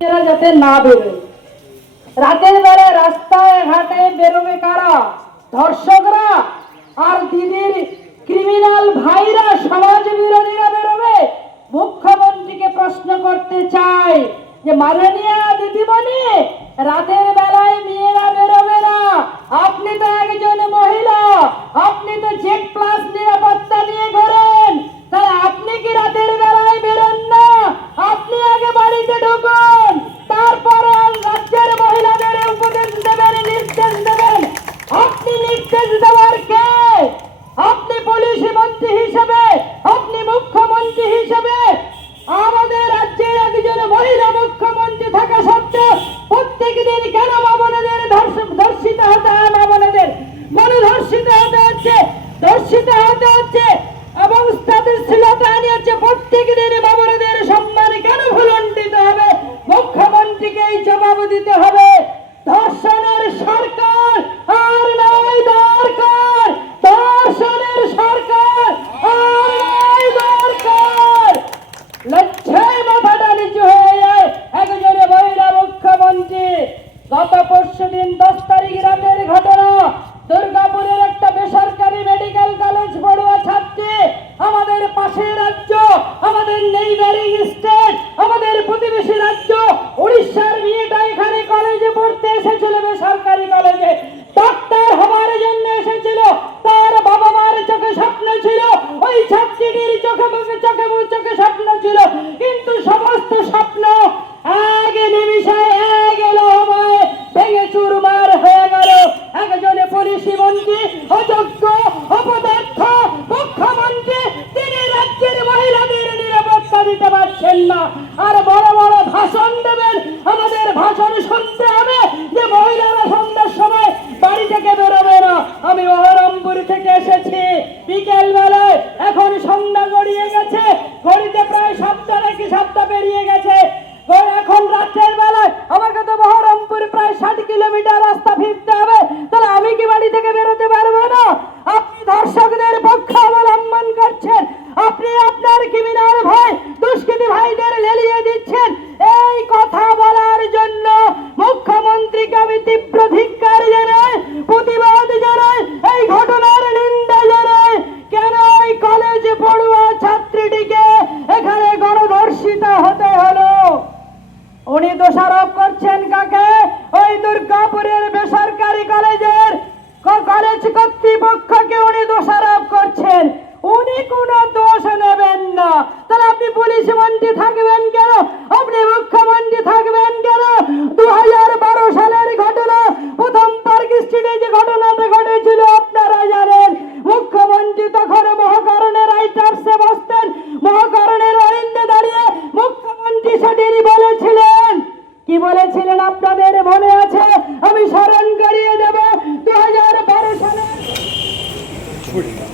এরা যাতে না বেরোয়। রাতের বেলা রাস্তায়, ঘাটে বেরোবে কারা? ধর্ষকরা আর দিদির ক্রিমিনাল ভাইরা সমাজ বিরোধীরা বেরোবে? মুখ্যমন্ত্রীকে প্রশ্ন করতে চাই যে মাননীয় দিদিমণি, রাতের বেলায় দিকেই জবাব দিতে হবে। ধর্ষণের সরকার আর নাই দরকার। পারছেন না। আর বড় বড় ভাষণ দেবেন। আমাদের ভাষণ শুনতে হবে। দোষারোপ করছেন কাকে? ওই দুর্গাপুরের বেসরকারি কলেজের কলেজ কর্তৃপক্ষকে উনি Будь.